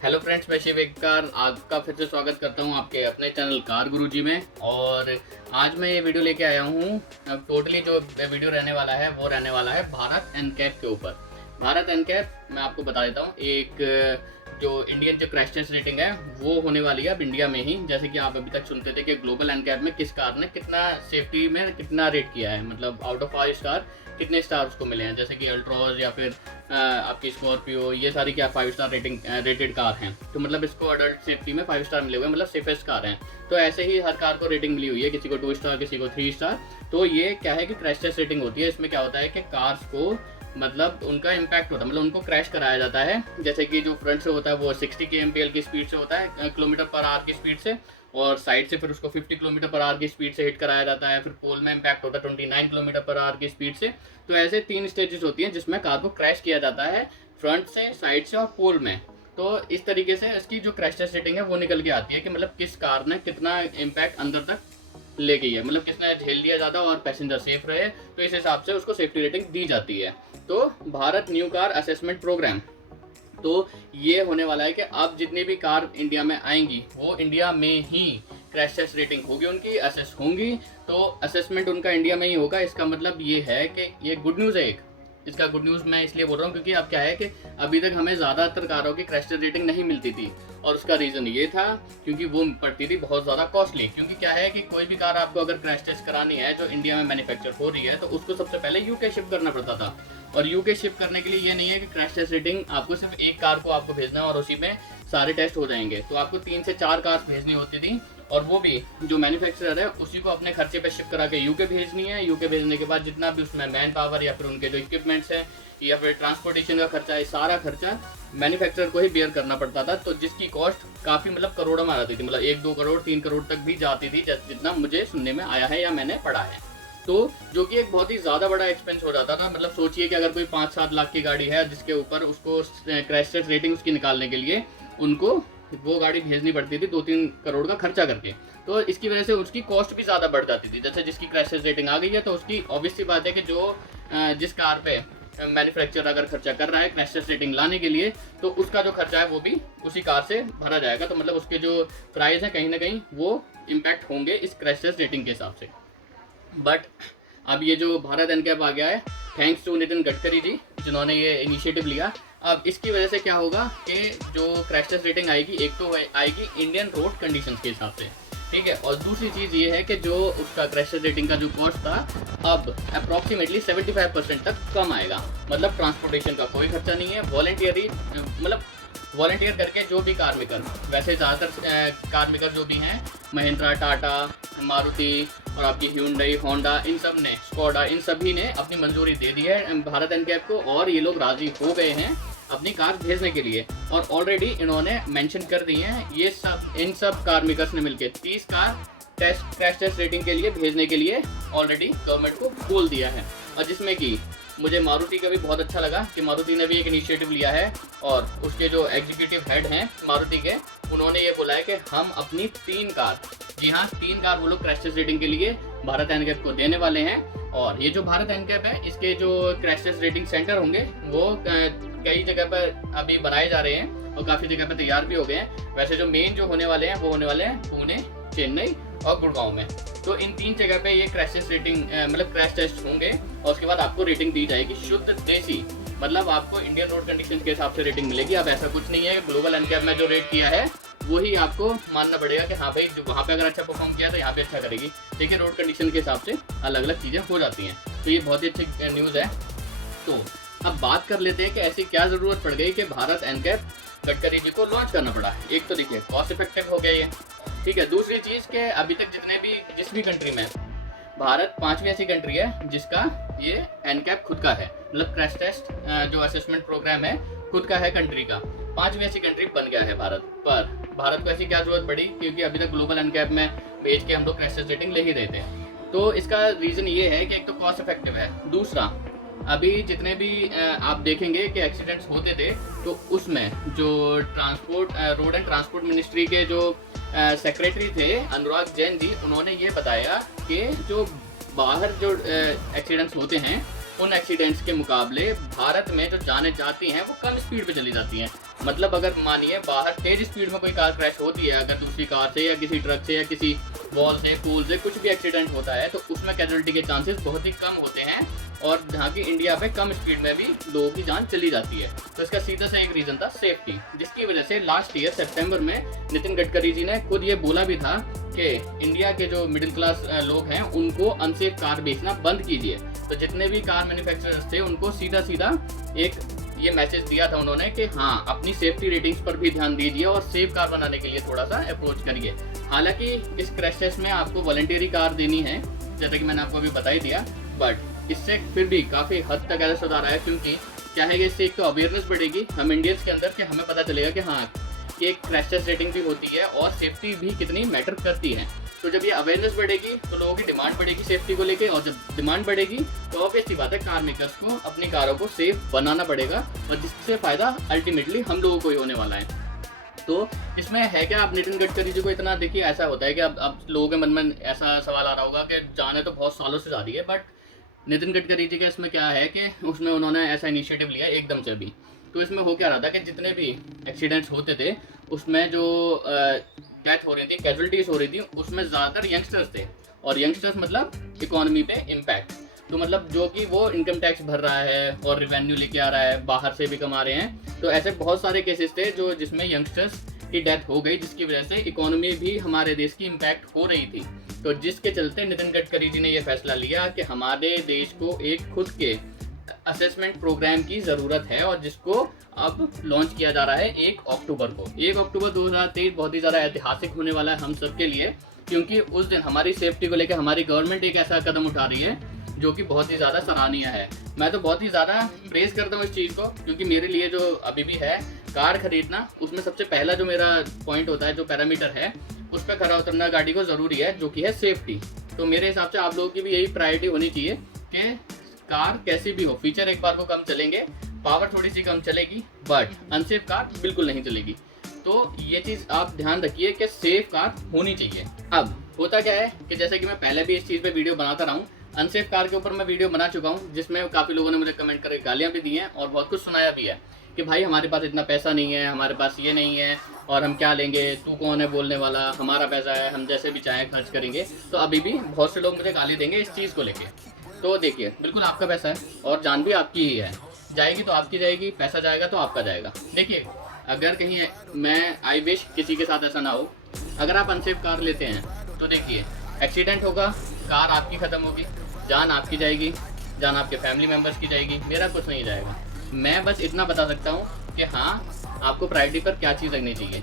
Hello friends, मैं Shiv car आपका फिर से स्वागत करता हूं आपके अपने चैनल कार गुरुजी में। और आज मैं ये वीडियो लेके आया हूं। टोटली जो वीडियो रहने वाला है वो रहने वाला है भारत एनकैप के ऊपर। भारत एनकैप मैं आपको बता देता हूं, एक जो इंडियन जो क्रैश टेस्ट रेटिंग है वो होने वाली है अब इंडिया में ही। जैसे कि आप अभी तक सुनते थे कि ग्लोबल एनकैप में किस कार ने कितना सेफ्टी में कितना रेट किया है, मतलब आउट ऑफ 5 स्टार कितने स्टार उसको मिले हैं। जैसे कि अल्ट्रोज या फिर आपकी स्कॉर्पियो, ये सारी क्या 5 स्टार रेटेड कार हैं। तो मतलब इसको अडल्ट सेफ्टी में 5 स्टार मिले हुए हैं, मतलब सेफेस्ट कार हैं। तो ऐसे ही हर कार को रेटिंग मिली हुई है, किसी को 2 स्टार, किसी को 3 स्टार। तो ये क्या है कि क्रैश टेस्ट रेटिंग होती है। इसमें क्या होता है कि कार्स को मतलब उनका इम्पैक्ट होता है, मतलब उनको क्रैश कराया जाता है। जैसे कि जो फ्रंट से होता है वो 60 kmpl की स्पीड से होता है, किलोमीटर पर आवर की स्पीड से, और साइड से फिर उसको 50 किलोमीटर पर आवर की स्पीड से हिट कराया जाता है। फिर पोल में इम्पैक्ट होता है 29 किलोमीटर पर आवर की स्पीड से। तो ऐसे 3 स्टेजेस होती हैं जिसमें कार को क्रैश किया जाता है, फ्रंट से, साइड से और पोल में। तो इस तरीके से इसकी जो क्रैश टेस्ट रेटिंग है वो निकल के आती है कि मतलब किस कार ने कितना इम्पैक्ट अंदर तक ले गई है, मतलब किसने झेल लिया ज़्यादा और पैसेंजर सेफ रहे। तो इस हिसाब से उसको सेफ्टी रेटिंग दी जाती है। तो Bharat new car assessment programme, तो ये होने वाला है कि अब जितनी भी कार इंडिया में आएंगी वो इंडिया में ही क्रैश टेस्ट रेटिंग होगी, उनकी असेस होंगी। तो असेसमेंट उनका इंडिया में ही होगा। इसका मतलब ये है कि ये गुड न्यूज़ है। एक इसका गुड न्यूज़ मैं इसलिए बोल रहा हूँ क्योंकि अब क्या है कि अभी तक हमें ज़्यादातर कारों की क्रैश टेस्ट रेटिंग नहीं मिलती थी, और उसका रीज़न ये था क्योंकि वो पड़ती थी बहुत ज़्यादा कॉस्टली। क्योंकि क्या है कि कोई भी कार आपको अगर क्रैश टेस्ट करानी है जो इंडिया में मैन्युफैक्चर हो रही है तो उसको सबसे पहले यूके शिप करना पड़ता था। और यूके शिप करने के लिए ये नहीं है कि क्रैश टेस्ट रेटिंग आपको सिर्फ एक कार को आपको भेजना है और उसी में सारे टेस्ट हो जाएंगे। तो आपको 3 से 4 कार्स भेजनी होती थी, और वो भी जो मैन्युफैक्चरर है उसी को अपने खर्चे पे शिप करा के यूके भेजनी है। यूके भेजने के बाद जितना भी उसमें मैन पावर या फिर उनके जो इक्विपमेंट्स हैं या फिर ट्रांसपोर्टेशन का खर्चा है, सारा खर्चा मैन्युफैक्चरर को ही बेयर करना पड़ता था। तो जिसकी कॉस्ट काफ़ी मतलब करोड़ों में आ जाती थी, मतलब 1-2 करोड़ 3 करोड़ तक भी जाती थी, जितना मुझे सुनने में आया है या मैंने पढ़ा है। तो जो कि एक बहुत ही ज़्यादा बड़ा एक्सपेंस हो जाता था। मतलब सोचिए कि अगर कोई 5-7 लाख की गाड़ी है जिसके ऊपर उसको क्रैश टेस्ट रेटिंग उसकी निकालने के लिए उनको वो गाड़ी भेजनी पड़ती थी 2-3 करोड़ का खर्चा करके। तो इसकी वजह से उसकी कॉस्ट भी ज़्यादा बढ़ जाती थी। जैसे जिसकी क्रैश टेस्ट रेटिंग आ गई है तो उसकी ऑब्वियस सी बात है कि जो जिस कार पे मैन्युफैक्चरर अगर खर्चा कर रहा है क्रैश टेस्ट रेटिंग लाने के लिए, तो उसका जो खर्चा है वो भी उसी कार से भरा जाएगा। तो मतलब उसके जो प्राइस है कहीं ना कहीं वो इम्पैक्ट होंगे इस क्रैश टेस्ट रेटिंग के हिसाब से। बट अब ये जो भारत एनकैप आ गया है, थैंक्स टू नितिन गडकरी जी जिन्होंने ये इनिशिएटिव लिया। अब इसकी वजह से क्या होगा कि जो क्रैश टेस्ट रेटिंग आएगी, एक तो आएगी इंडियन रोड कंडीशंस के हिसाब से, ठीक है। और दूसरी चीज़ ये है कि जो उसका क्रैश टेस्ट रेटिंग का जो कॉस्ट था अब अप्रॉक्सीमेटली 75% तक कम आएगा। मतलब ट्रांसपोर्टेशन का कोई खर्चा नहीं है, वॉलंटियरी, मतलब वॉलंटियर करके जो भी कार मेकर, वैसे ज़्यादातर कार मेकर जो भी हैं, महिंद्रा, टाटा, मारुति और आपकी ह्यूंडई, होंडा, इन सब ने, स्कोडा, इन सभी ने अपनी मंजूरी दे दी है भारत एनकैप को, और ये लोग राज़ी हो गए हैं अपनी कार भेजने के लिए। और ऑलरेडी इन्होंने मेंशन कर दी हैं ये सब, इन सब कार मेकर्स ने मिलकर 30 कार क्रैश टेस्ट रेटिंग के लिए भेजने के लिए ऑलरेडी गवर्नमेंट को बोल दिया है। और जिसमें कि मुझे मारुति का भी बहुत अच्छा लगा कि मारुति ने भी एक इनिशिएटिव लिया है, और उसके जो एग्जीक्यूटिव हेड हैं मारुति के, उन्होंने ये बोला है कि हम अपनी 3 कार, जी हाँ 3 कार वो लोग क्रैश टेस्ट रेटिंग के लिए भारत एनकैप को देने वाले हैं। और ये जो भारत एनकैप है इसके जो क्रैश टेस्ट रेटिंग सेंटर होंगे वो कई जगह पर अभी बनाए जा रहे हैं और काफ़ी जगह पर तैयार भी हो गए हैं। वैसे जो मेन जो होने वाले हैं वो होने वाले हैं पुणे, चेन्नई और गुड़गांव में। तो इन 3 जगह पे ये क्रैश टेस्ट रेटिंग मतलब क्रैश टेस्ट होंगे, और उसके बाद आपको रेटिंग दी जाएगी शुद्ध देसी, मतलब आपको इंडियन रोड कंडीशन के हिसाब से रेटिंग मिलेगी। अब ऐसा कुछ नहीं है, ग्लोबल एनकैप में जो रेट किया है वही आपको मानना पड़ेगा कि हाँ भाई जो वहाँ पे अगर अच्छा परफॉर्म किया तो यहाँ पे अच्छा करेगी। देखिए रोड कंडीशन के हिसाब से अलग अलग चीज़ें हो जाती हैं। तो ये बहुत ही अच्छी न्यूज़ है। तो अब बात कर लेते हैं कि ऐसी क्या ज़रूरत पड़ गई कि भारत एनकैप गडकरी जी को लॉन्च करना पड़ा। एक तो देखिए कॉस्ट इफेक्टिव हो गया ये, ठीक है। दूसरी चीज़ के अभी तक जिस भी कंट्री में, भारत 5वीं ऐसी कंट्री है जिसका ये एनकैप खुद का है, मतलब क्रैश टेस्ट जो असेसमेंट प्रोग्राम है खुद का है कंट्री का। 5वीं ऐसी कंट्री बन गया है भारत। पर भारत को ऐसी क्या जरूरत पड़ी, क्योंकि अभी तक ग्लोबल एनकैप में भेज के हम लोग क्रैश टेस्ट रेटिंग ले ही रहे थे। तो इसका रीज़न ये है कि एक तो कॉस्ट इफेक्टिव है, दूसरा अभी जितने भी आप देखेंगे कि एक्सीडेंट्स होते थे तो उसमें जो रोड एंड ट्रांसपोर्ट मिनिस्ट्री के जो सेक्रेटरी थे अनुराग जैन जी, उन्होंने ये बताया कि जो बाहर जो एक्सीडेंट्स होते हैं उन एक्सीडेंट्स के मुकाबले भारत में जो जाने जाती हैं वो कम स्पीड पे चली जाती हैं। मतलब अगर मानिए बाहर तेज स्पीड में कोई कार क्रैश होती है, अगर दूसरी कार से या किसी ट्रक से या किसी वॉल से पूल से कुछ भी एक्सीडेंट होता है, तो उसमें कैजुअलिटी के चांसेस बहुत ही कम होते हैं, और जहाँ की इंडिया पे कम स्पीड में भी लोगों की जान चली जाती है। तो इसका सीधा सा एक रीज़न था सेफ्टी, जिसकी वजह से लास्ट ईयर सितंबर में नितिन गडकरी जी ने खुद ये बोला भी था कि इंडिया के जो मिडिल क्लास लोग हैं उनको अनसेफ कार बेचना बंद कीजिए। तो जितने भी कार मैन्युफैक्चरर्स थे उनको सीधा सीधा एक ये मैसेज दिया था उन्होंने कि हाँ, अपनी सेफ्टी रेटिंग्स पर भी ध्यान दीजिए और सेफ कार बनाने के लिए थोड़ा सा अप्रोच करिए। हालांकि इस क्रैश टेस्ट में आपको वॉलंटियरी कार देनी है, जैसा कि मैंने आपको अभी बता ही दिया, बट इससे फिर भी काफ़ी हद तक ऐसा सुधार आया, क्योंकि क्या है कि इससे एक तो अवेयरनेस बढ़ेगी हम इंडियंस के अंदर, कि हमें पता चलेगा कि हाँ, कि एक क्रैश टेस्ट रेटिंग भी होती है और सेफ्टी भी कितनी मैटर करती है। तो जब ये अवेयरनेस बढ़ेगी तो लोगों की डिमांड बढ़ेगी सेफ्टी को लेके, और जब डिमांड बढ़ेगी तो ऑब्वियसली बात है कार मेकर्स को अपनी कारों को सेफ बनाना पड़ेगा, और जिससे फ़ायदा अल्टीमेटली हम लोगों को ही होने वाला है। तो इसमें है क्या, आप नितिन गडकरी जी को इतना देखिए, ऐसा होता है कि अब लोगों के मन में ऐसा सवाल आ रहा होगा कि जाने तो बहुत सालों से जा रही है, बट नितिन गडकरी जी का इसमें क्या है कि उसमें उन्होंने ऐसा इनिशिएटिव लिया एकदम से अभी। तो इसमें हो क्या रहा था कि जितने भी एक्सीडेंट्स होते थे उसमें जो डेथ हो रही थी, कैजुअलिटीज हो रही थी, उसमें ज़्यादातर यंगस्टर्स थे, और यंगस्टर्स मतलब इकोनॉमी पे इम्पैक्ट। तो मतलब जो कि वो इनकम टैक्स भर रहा है और रिवेन्यू लेके आ रहा है, बाहर से भी कमा रहे हैं। तो ऐसे बहुत सारे केसेस थे जो जिसमें यंगस्टर्स की डेथ हो गई, जिसकी वजह से इकोनॉमी भी हमारे देश की इम्पैक्ट हो रही थी। तो जिसके चलते नितिन गडकरी जी ने यह फैसला लिया कि हमारे देश को एक खुद के असेसमेंट प्रोग्राम की ज़रूरत है, और जिसको अब लॉन्च किया जा रहा है 1 अक्टूबर को। 1 अक्टूबर 2023 बहुत ही ज़्यादा ऐतिहासिक होने वाला है हम सब के लिए, क्योंकि उस दिन हमारी सेफ्टी को लेकर हमारी गवर्नमेंट एक ऐसा कदम उठा रही है जो कि बहुत ही ज़्यादा सराहनीय है। मैं तो बहुत ही ज़्यादा प्रेज़ करता हूँ इस चीज़ को, क्योंकि मेरे लिए जो अभी भी है कार खरीदना, उसमें सबसे पहला जो मेरा पॉइंट होता है, जो पैरामीटर है, उस पर खरा उतरना गाड़ी को ज़रूरी है, जो कि है सेफ्टी। तो मेरे हिसाब से आप लोगों की भी यही प्रायोरिटी होनी चाहिए कि कार कैसी भी हो, फीचर एक बार को कम चलेंगे, पावर थोड़ी सी कम चलेगी, बट अनसेफ कार बिल्कुल नहीं चलेगी। तो ये चीज़ आप ध्यान रखिए कि सेफ कार होनी चाहिए। अब होता क्या है कि जैसे कि मैं पहले भी इस चीज़ पे वीडियो बनाता रहा हूँ, अनसेफ कार के ऊपर मैं वीडियो बना चुका हूँ, जिसमें काफ़ी लोगों ने मुझे कमेंट करके गालियाँ भी दी हैं और बहुत कुछ सुनाया भी है कि भाई हमारे पास इतना पैसा नहीं है, हमारे पास ये नहीं है, और हम क्या लेंगे, तू कौन है बोलने वाला, हमारा पैसा है, हम जैसे भी चाहें खर्च करेंगे। तो अभी भी बहुत से लोग मुझे गाली देंगे इस चीज़ को लेके। तो देखिए, बिल्कुल आपका पैसा है और जान भी आपकी ही है, जाएगी तो आपकी जाएगी, पैसा जाएगा तो आपका जाएगा। देखिए, अगर कहीं मैं आई विश किसी के साथ ऐसा ना हो, अगर आप अनसेफ कार लेते हैं तो देखिए एक्सीडेंट होगा, कार आपकी ख़त्म होगी, जान आपकी जाएगी, जान आपके फैमिली मेम्बर्स की जाएगी, मेरा कुछ नहीं जाएगा। मैं बस इतना बता सकता हूँ कि हाँ, आपको प्रायोरिटी पर क्या चीज़ रखनी चाहिए।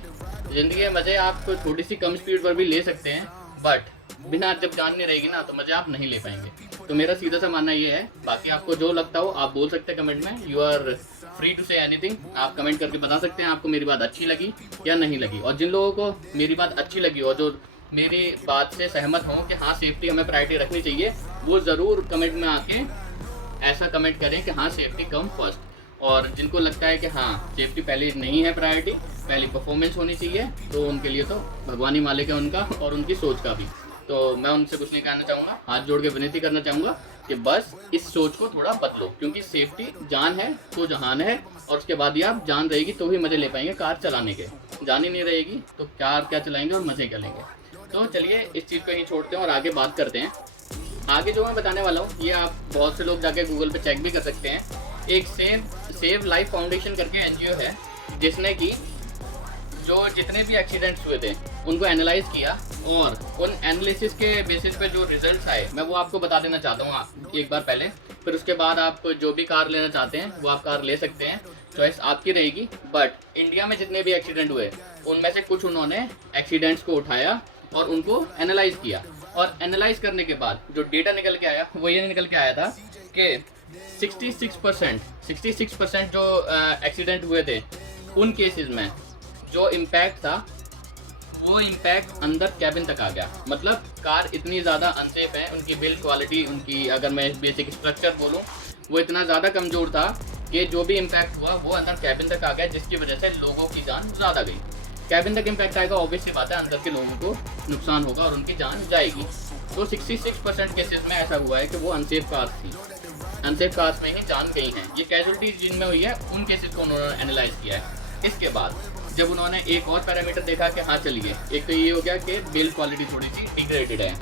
ज़िंदगी में मज़े आप थोड़ी सी कम स्पीड पर भी ले सकते हैं, बट बिना जब जान नहीं रहेगी ना, तो मज़े आप नहीं ले पाएंगे। तो मेरा सीधा सा मानना ये है, बाकी आपको जो लगता हो आप बोल सकते हैं कमेंट में, you are free to say anything. आप कमेंट करके बता सकते हैं आपको मेरी बात अच्छी लगी या नहीं लगी, और जिन लोगों को मेरी बात अच्छी लगी और जो मेरी बात से सहमत हों कि हाँ सेफ्टी हमें प्रायोरिटी रखनी चाहिए, वो ज़रूर कमेंट में आके ऐसा कमेंट करें कि हाँ सेफ्टी कम फर्स्ट। और जिनको लगता है कि हाँ सेफ्टी पहले नहीं है प्रायोरिटी, पहली परफॉर्मेंस होनी चाहिए, तो उनके लिए तो भगवान ही मालिक है उनका और उनकी सोच का भी। तो मैं उनसे कुछ नहीं कहना चाहूँगा, हाथ जोड़ के विनती करना चाहूँगा कि बस इस सोच को थोड़ा बदलो, क्योंकि सेफ्टी जान है तो जहान है, और उसके बाद ही आप जान रहेगी तो ही मज़े ले पाएंगे कार चलाने के। जान ही नहीं रहेगी तो कार क्या चलाएंगे और मज़े क्या लेंगे। तो चलिए इस चीज़ को यहीं छोड़ते हैं और आगे बात करते हैं। आगे जो मैं बताने वाला हूँ ये आप बहुत से लोग जाके गूगल पे चेक भी कर सकते हैं। एक सेव लाइफ फाउंडेशन करके एनजीओ है, जिसने कि जो जितने भी एक्सीडेंट्स हुए थे उनको एनालाइज किया, और उन एनालिसिस के बेसिस पे जो रिजल्ट्स आए मैं वो आपको बता देना चाहता हूँ एक बार पहले। फिर उसके बाद आप जो भी कार लेना चाहते हैं वो आप कार ले सकते हैं, चॉइस आपकी रहेगी। बट इंडिया में जितने भी एक्सीडेंट हुए उनमें से कुछ उन्होंने एक्सीडेंट्स को उठाया और उनको एनालाइज किया, और एनालाइज करने के बाद जो डेटा निकल के आया वो ये निकल के आया था कि 66% जो एक्सीडेंट हुए थे उन केसेस में जो इम्पैक्ट था वो इम्पैक्ट अंदर कैबिन तक आ गया। मतलब कार इतनी ज़्यादा अनसेफ है, उनकी बिल्ड क्वालिटी, उनकी अगर मैं बेसिक स्ट्रक्चर बोलूँ वो इतना ज़्यादा कमज़ोर था कि जो भी इम्पैक्ट हुआ वो अंदर कैबिन तक आ गया, जिसकी वजह से लोगों की जान ज़्यादा गई। कैबिन तक इम्पैक्ट आएगा, ऑब्वियस सी बात है अंदर के लोगों को नुकसान होगा और उनकी जान जाएगी। तो 66% केसेस में ऐसा हुआ है कि वो अनसेफ कार थी। अनसेफ कार्स में ही जान गई हैं। ये कैजुअलिटीज जिनमें हुई है उन केसेस को उन्होंने एनालाइज किया है। इसके बाद जब उन्होंने एक और पैरामीटर देखा कि हाँ चलिए, एक तो ये हो गया कि बिल्ड क्वालिटी थोड़ी सी डिग्रेडेड है,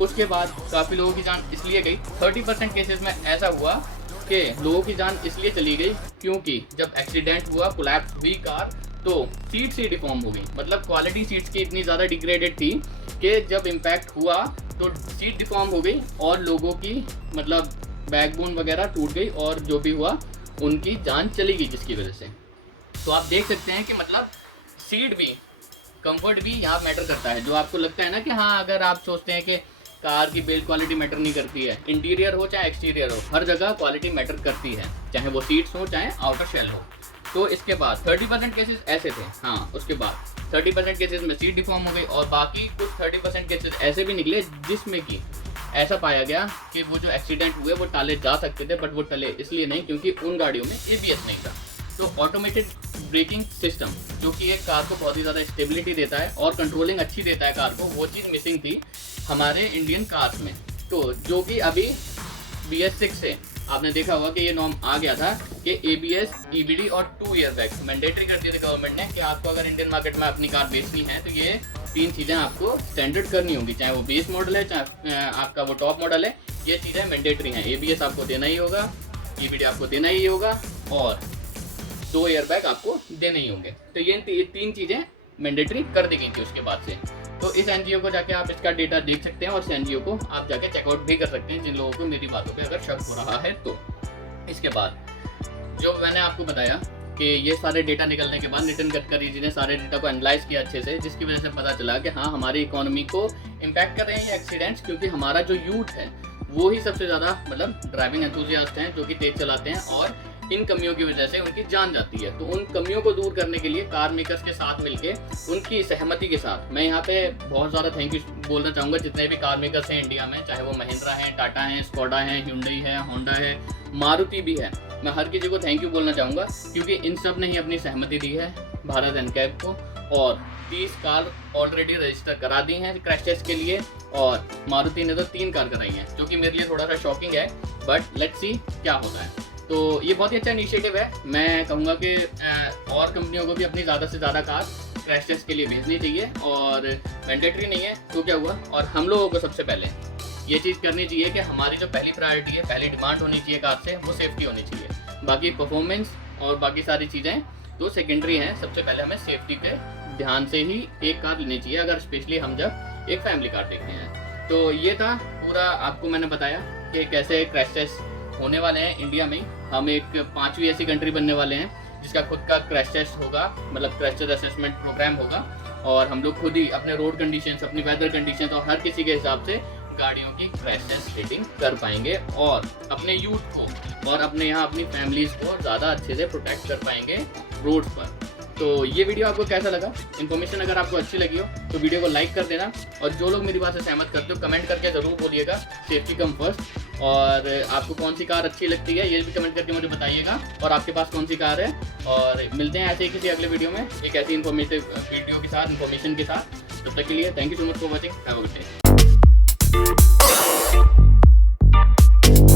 उसके बाद काफ़ी लोगों की जान इसलिए गई। 30% केसेस में ऐसा हुआ कि लोगों की जान इसलिए चली गई क्योंकि जब एक्सीडेंट हुआ, कोलैप्स हुई कार, तो सीट्स ही डिफॉर्म हो गई। मतलब क्वालिटी सीट्स की इतनी ज़्यादा डिग्रेडेड थी कि जब इम्पैक्ट हुआ तो सीट डिफॉर्म हो गई और लोगों की मतलब बैकबोन वगैरह टूट गई और जो भी हुआ उनकी जान चली गई जिसकी वजह से। तो आप देख सकते हैं कि मतलब सीट भी, कंफर्ट भी यहाँ मैटर करता है। जो आपको लगता है ना कि हाँ, अगर आप सोचते हैं कि कार की बिल्ड क्वालिटी मैटर नहीं करती है, इंटीरियर हो चाहे एक्सटीरियर हो, हर जगह क्वालिटी मैटर करती है, चाहे वो सीट्स हो चाहे आउटर शेल हो। तो इसके बाद 30% केसेस ऐसे थे। हाँ, उसके बाद 30% केसेस में सीट डिफॉर्म हो गई और बाकी कुछ 30% केसेस ऐसे भी निकले जिसमें कि ऐसा पाया गया कि वो जो एक्सीडेंट हुए वो टाले जा सकते थे, बट वो टले इसलिए नहीं क्योंकि उन गाड़ियों में ABS नहीं था। तो ऑटोमेटेड ब्रेकिंग सिस्टम जो कि एक कार को बहुत ही ज़्यादा स्टेबिलिटी देता है और कंट्रोलिंग अच्छी देता है कार को, वो चीज़ मिसिंग थी हमारे इंडियन कार्स में। तो जो कि अभी BS6 से आपने देखा होगा कि ये नॉर्म आ गया था कि ABS, EBD और 2 ईयर बैग मैंडेटरी कर दिया था गवर्नमेंट ने कि आपको अगर इंडियन मार्केट में अपनी कार बेचनी है तो ये 3 चीज़ें आपको स्टैंडर्ड करनी होगी, चाहे वो बेस मॉडल है चाहे आपका वो टॉप मॉडल है। ये चीज़ें मैंडेटरी हैं। ABS आपको देना ही होगा, EBD आपको देना ही होगा और 2 ईयर बैग आपको देने ही होंगे। तो ये 3 चीज़ें मैंडेटरी कर दी गई थी उसके बाद से। तो इस NGO को जाके आप इसका डेटा देख सकते हैं और इस NGO को आप जाके चेकआउट भी कर सकते हैं जिन लोगों को मेरी बातों पे अगर शक हो रहा है तो। इसके बाद जो मैंने आपको बताया कि ये सारे डेटा निकलने के बाद नितिन गडकरी जी ने सारे डेटा को एनालाइज किया अच्छे से, जिसकी वजह से पता चला कि हाँ, हमारी इकोनॉमी को इम्पैक्ट कर रहे हैं ये एक्सीडेंट्स, क्योंकि हमारा जो यूथ है वो ही सबसे ज़्यादा मतलब ड्राइविंग एंथुसियास्ट हैं, जो कि तेज़ चलाते हैं और इन कमियों की वजह से उनकी जान जाती है। तो उन कमियों को दूर करने के लिए कार मेकर्स के साथ मिलके उनकी सहमति के साथ, मैं यहाँ पे बहुत ज़्यादा थैंक यू बोलना चाहूँगा जितने भी कार मेकर्स हैं इंडिया में, चाहे वो महिंद्रा है, टाटा है, स्कोडा है, hyundai है, होंडा है, मारुति भी है। मैं हर किसी को थैंक यू बोलना चाहूँगा क्योंकि इन सब ने ही अपनी सहमति दी है भारत एनकैप को और 30 कार ऑलरेडी रजिस्टर करा दी हैं क्रैश टेस्ट के लिए और मारुति ने तो 3 कार कराई हैं, जो कि मेरे लिए थोड़ा सा शॉकिंग है, बट लेट्स सी क्या होता है। तो ये बहुत ही अच्छा इनिशिएटिव है। मैं कहूँगा कि और कंपनियों को भी अपनी ज़्यादा से ज़्यादा कार क्रैश टेस्ट के लिए भेजनी चाहिए और मैंडेटरी नहीं है तो क्या हुआ। और हम लोगों को सबसे पहले ये चीज़ करनी चाहिए कि हमारी जो पहली प्रायोरिटी है, पहली डिमांड होनी चाहिए कार से, वो सेफ्टी होनी चाहिए। बाकी परफॉर्मेंस और बाकी सारी चीज़ें तो सेकेंडरी हैं। सबसे पहले हमें सेफ्टी पे ध्यान से ही एक कार लेनी चाहिए, अगर स्पेशली हम जब एक फैमिली कार देखते हैं। तो ये था पूरा, आपको मैंने बताया कि कैसे क्रैश टेस्ट होने वाले हैं इंडिया में। हम एक 5वीं ऐसी कंट्री बनने वाले हैं जिसका खुद का क्रैश टेस्ट होगा, मतलब क्रैश टेस्ट असेसमेंट प्रोग्राम होगा और हम लोग खुद ही अपने रोड कंडीशंस, अपनी वेदर कंडीशंस और हर किसी के हिसाब से गाड़ियों की क्रैश टेस्ट रेटिंग कर पाएंगे और अपने यूथ को और अपने यहाँ अपनी फैमिलीज़ को ज़्यादा अच्छे से प्रोटेक्ट कर पाएंगे रोड्स पर। तो ये वीडियो आपको कैसा लगा? इन्फॉर्मेशन अगर आपको अच्छी लगी हो तो वीडियो को लाइक कर देना और जो लोग मेरी बात से सहमत करते हो कमेंट करके ज़रूर बोलिएगा, सेफ्टी कम फर्स्ट। और आपको कौन सी कार अच्छी लगती है ये भी कमेंट करके मुझे बताइएगा और आपके पास कौन सी कार है। और मिलते हैं ऐसे ही किसी अगले वीडियो में एक ऐसी इन्फॉर्मेटिव वीडियो के साथ, इन्फॉर्मेशन के साथ। तब तक के लिए thank you so much for watching. Have a good day.